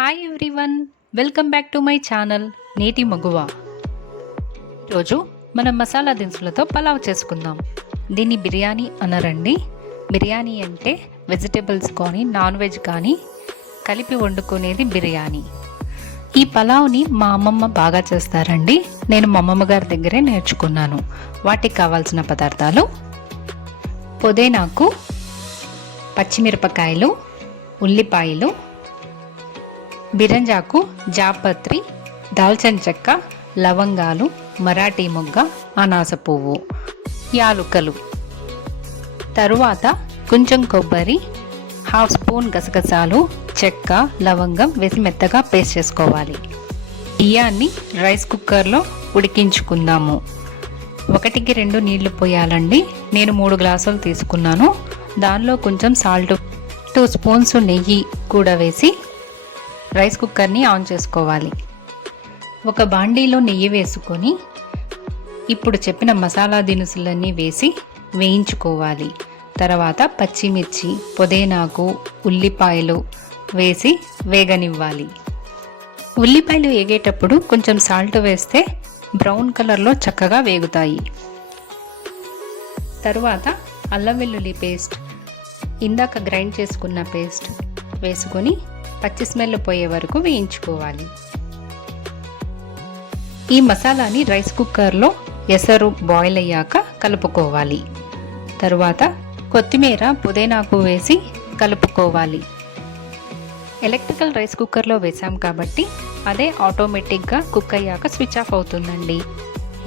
Hi everyone, welcome back to my channel నేటి మగువ. ఈరోజు మనం మసాలా దినుసులతో పలావ్ చేసుకుందాం. దీన్ని బిర్యానీ అనరండి. బిర్యానీ అంటే వెజిటేబుల్స్ కానీ నాన్ వెజ్ కానీ కలిపి వండుకునేది బిర్యానీ. ఈ పలావ్ని మా అమ్మమ్మ బాగా చేస్తారండి. నేను మా అమ్మమ్మ గారి దగ్గరే నేర్చుకున్నాను. వాటికి కావాల్సిన పదార్థాలు: పుదీనాకు, పచ్చిమిరపకాయలు, ఉల్లిపాయలు, బిరంజాకు, జాపత్రి, దాల్చిన చెక్క, లవంగాలు, మరాఠీ మొగ్గ, అనాస పువ్వు, యాలుకలు. తరువాత కొంచెం కొబ్బరి, హాఫ్ స్పూన్ గసగసాలు, చెక్క, లవంగం వేసి మెత్తగా పేస్ట్ చేసుకోవాలి. బియ్యాన్ని రైస్ కుక్కర్లో ఉడికించుకుందాము. 1కి 2 నీళ్లు పోయాలండి. నేను 3 గ్లాసులు తీసుకున్నాను. దానిలో కొంచెం సాల్ట్, 2 స్పూన్స్ నెయ్యి కూడా వేసి రైస్ కుక్కర్ని ఆన్ చేసుకోవాలి. ఒక బాండీలో నెయ్యి వేసుకొని ఇప్పుడు చెప్పిన మసాలా దినుసులన్నీ వేసి వేయించుకోవాలి. తర్వాత పచ్చిమిర్చి, పుదీనాకు, ఉల్లిపాయలు వేసి వేగనివ్వాలి. ఉల్లిపాయలు వేగేటప్పుడు కొంచెం సాల్ట్ వేస్తే బ్రౌన్ కలర్లో చక్కగా వేగుతాయి. తరువాత అల్లం వెల్లుల్లి పేస్ట్, ఇందాక గ్రైండ్ చేసుకున్న పేస్ట్ వేసుకొని పచ్చి స్మెల్ పోయే వరకు వేయించుకోవాలి. ఈ మసాలాని రైస్ కుక్కర్లో ఎసరు బాయిల్ అయ్యాక కలుపుకోవాలి. తరువాత కొత్తిమీర, పుదీనాకు వేసి కలుపుకోవాలి. ఎలక్ట్రికల్ రైస్ కుక్కర్లో వేసాం కాబట్టి అదే ఆటోమేటిక్గా కుక్ అయ్యాక స్విచ్ ఆఫ్ అవుతుందండి.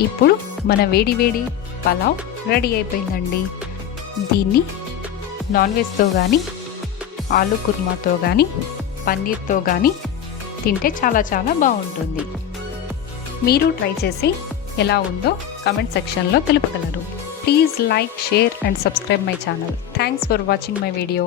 ఇప్పుడు మన వేడి వేడి పలావ్ రెడీ అయిపోయిందండి. దీన్ని నాన్ వెజ్తో కానీ, ఆలు కుర్మాతో కానీ, పన్నీర్తో కానీ తింటే చాలా చాలా బాగుంటుంది. మీరు ట్రై చేసి ఎలా ఉందో కామెంట్ సెక్షన్లో తెలుపగలరు. Please like, share and subscribe my channel. Thanks for watching my video.